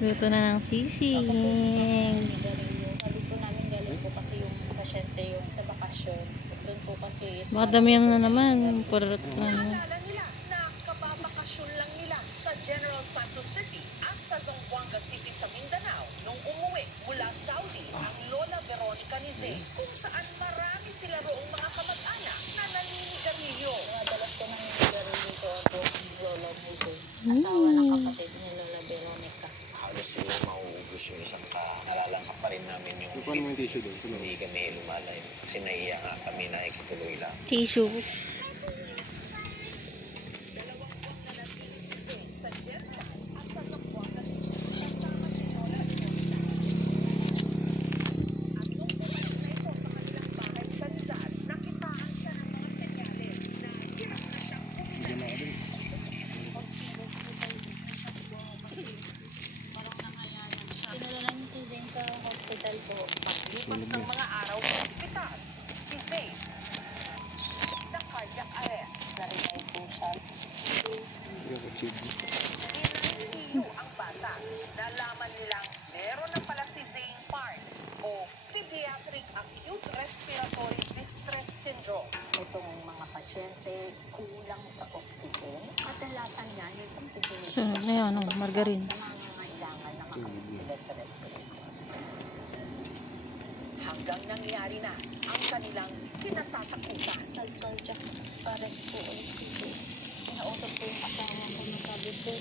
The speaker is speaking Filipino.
Luto na ng sisig. Sabi po namin galing po kasi yung pasyente yung sa bakasyon. Doon po kasi is Baka damihan na naman. Purot na. Naalala nila na kababakasyon lang nila sa General Santos City at sa Zamboanga City sa Mindanao nung umuwi mula Saudi ang Lola Veronica ni Zay, kung saan marami sila roong mga kamag-anak na naninigarilyo. madalas ko nang nagarilyo ko po ang lola ni Jay. Asawa ng kapatid ni Lola Veronica. Halos sila mauubos yung isang nalalanghap pa rin namin yung Paano mo yung tissue doon? hindi kami lumalayo. Kasi naiya nga kami na ikutuloy lang. Tissue. Pinalala niyo si Zane sa hospital po. Paglipas ng mga araw sa ospital, si Zay na cardiac arrest. Na-revive po siya. INICU ang bata. Nalaman nilang meron na pala si Zane Parts o Pediatric Acute Respiratory Distress Syndrome. Itong mga pasyente kulang sa oxygen. Kadalasan yan yung oxygen. So, ayan, margarine. Nangangailangan na makamit sila sa respirator. Hanggang nangyari na ang kanilang kinatatakutan. Nag-cardiac arrest po ulit si Zane. Kinausap ko yung asawa ko na sabi ko,